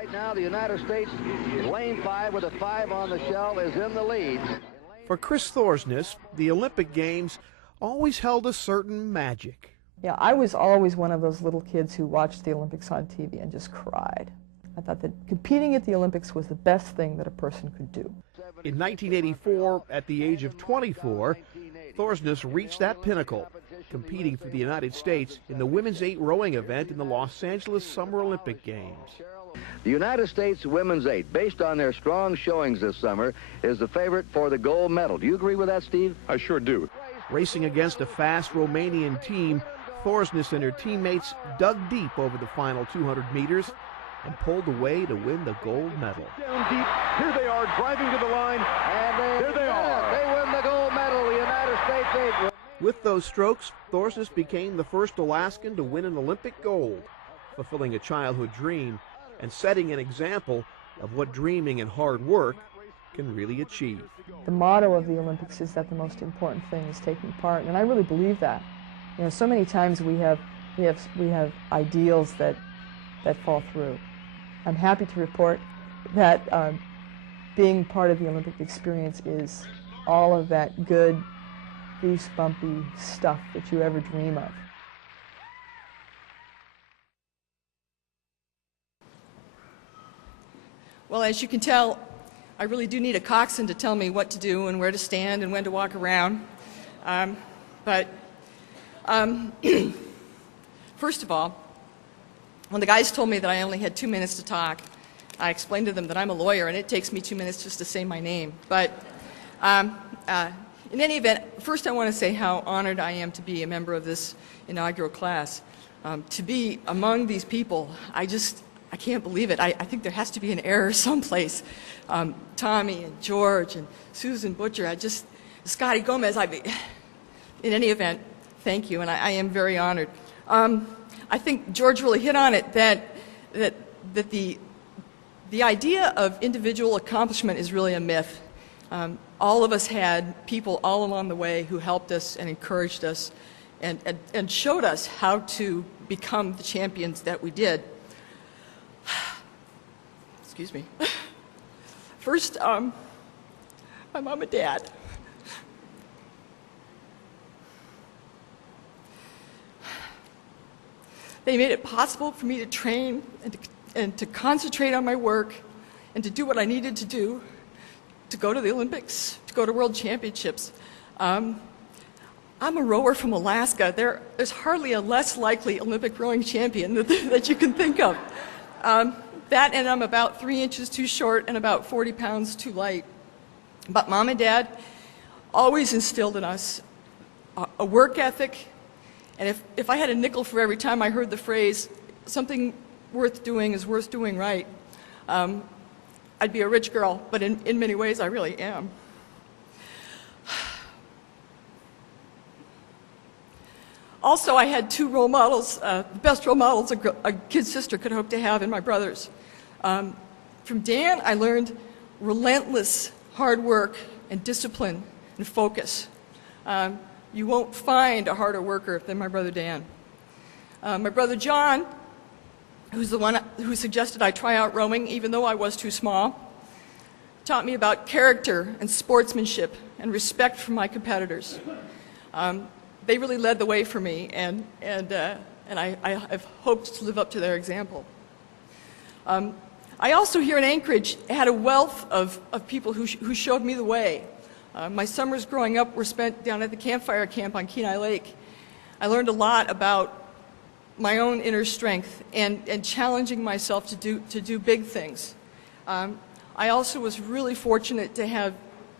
Right now, the United States, in lane 5 with a 5 on the shell, is in the lead. For Chris Thorsness, the Olympic Games always held a certain magic. Yeah, I was always one of those little kids who watched the Olympics on TV and just cried. I thought that competing at the Olympics was the best thing that a person could do. In 1984, at the age of 24, Thorsness reached that pinnacle, competing for the United States in the women's 8 rowing event in the Los Angeles Summer Olympic Games. The United States women's 8, based on their strong showings this summer, is the favorite for the gold medal. Do you agree with that, Steve? I sure do. Racing against a fast Romanian team, Thorsness and her teammates dug deep over the final 200 meters and pulled away to win the gold medal. Down deep, here they are driving to the line, And there they are. They win the gold medal, the United States 8. With those strokes, Thorsness became the first Alaskan to win an Olympic gold, fulfilling a childhood dream and setting an example of what dreaming and hard work can really achieve. The motto of the Olympics is that the most important thing is taking part, and I really believe that. You know, so many times we have ideals that fall through. I'm happy to report that being part of the Olympic experience is all of that good, goosebumpy stuff that you ever dream of. Well, as you can tell, I really do need a coxswain to tell me what to do and where to stand and when to walk around. First of all, when the guys told me that I only had 2 minutes to talk, I explained to them that I'm a lawyer and it takes me 2 minutes just to say my name. But in any event, first I want to say how honored I am to be a member of this inaugural class. To be among these people, I can't believe it. I think there has to be an error someplace. Tommy and George and Susan Butcher, Scotty Gomez, in any event, thank you, and I am very honored. I think George really hit on it, that the idea of individual accomplishment is really a myth. All of us had people all along the way who helped us and encouraged us and showed us how to become the champions that we did. Excuse me. First, my mom and dad. They made it possible for me to train and to concentrate on my work and to do what I needed to do to go to the Olympics, to go to World Championships. I'm a rower from Alaska. There's hardly a less likely Olympic rowing champion that you can think of. That, and I'm about 3 inches too short and about 40 pounds too light. But Mom and Dad always instilled in us a work ethic, and if I had a nickel for every time I heard the phrase, something worth doing is worth doing right, I'd be a rich girl, but in many ways I really am. Also, I had 2 role models, the best role models a kid's sister could hope to have in my brothers. From Dan, I learned relentless hard work and discipline and focus. You won't find a harder worker than my brother Dan. My brother John, who's the one who suggested I try out rowing even though I was too small, taught me about character and sportsmanship and respect for my competitors. They really led the way for me, and I've hoped to live up to their example. I also, here in Anchorage, had a wealth of people who showed me the way. My summers growing up were spent down at the campfire camp on Kenai Lake. I learned a lot about my own inner strength and challenging myself to do big things. I also was really fortunate to have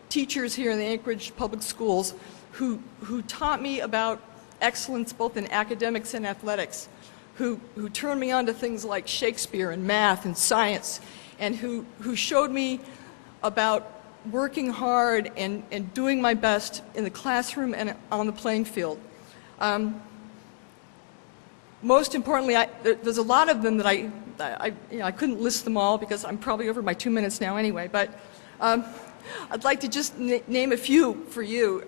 teachers here in the Anchorage Public Schools who taught me about excellence both in academics and athletics, who turned me on to things like Shakespeare and math and science, and who showed me about working hard and doing my best in the classroom and on the playing field. Most importantly, there's a lot of them that I couldn't list them all because I'm probably over my 2 minutes now anyway, but I'd like to just name a few for you.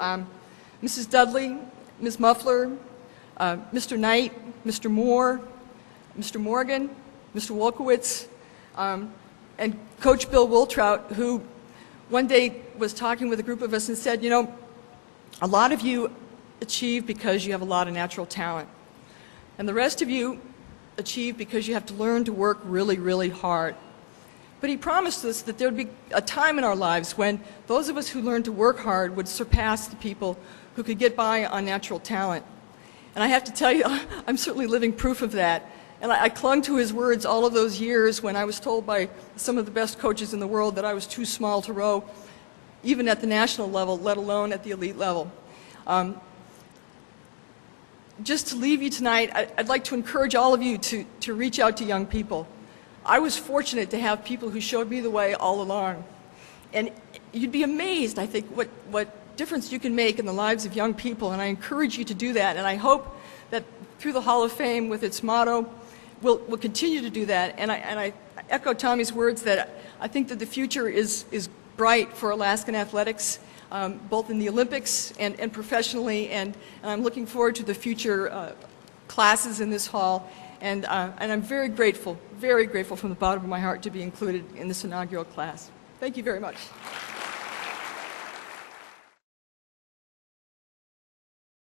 Mrs. Dudley, Ms. Muffler, Mr. Knight, Mr. Moore, Mr. Morgan, Mr. Wolkowitz, And Coach Bill Wooltrout, who one day was talking with a group of us and said, you know, a lot of you achieve because you have a lot of natural talent. And the rest of you achieve because you have to learn to work really, really hard. But he promised us that there would be a time in our lives when those of us who learned to work hard would surpass the people who could get by on natural talent. And I have to tell you, I'm certainly living proof of that. And I clung to his words all of those years when I was told by some of the best coaches in the world that I was too small to row, even at the national level, let alone at the elite level. Just to leave you tonight, I'd like to encourage all of you to reach out to young people. I was fortunate to have people who showed me the way all along. And you'd be amazed, I think, what difference you can make in the lives of young people, and I encourage you to do that. And I hope that through the Hall of Fame, with its motto, we'll continue to do that. And I echo Tommy's words that I think that the future is bright for Alaskan athletics, both in the Olympics and professionally, and I'm looking forward to the future classes in this hall, and I'm very grateful from the bottom of my heart to be included in this inaugural class. Thank you very much.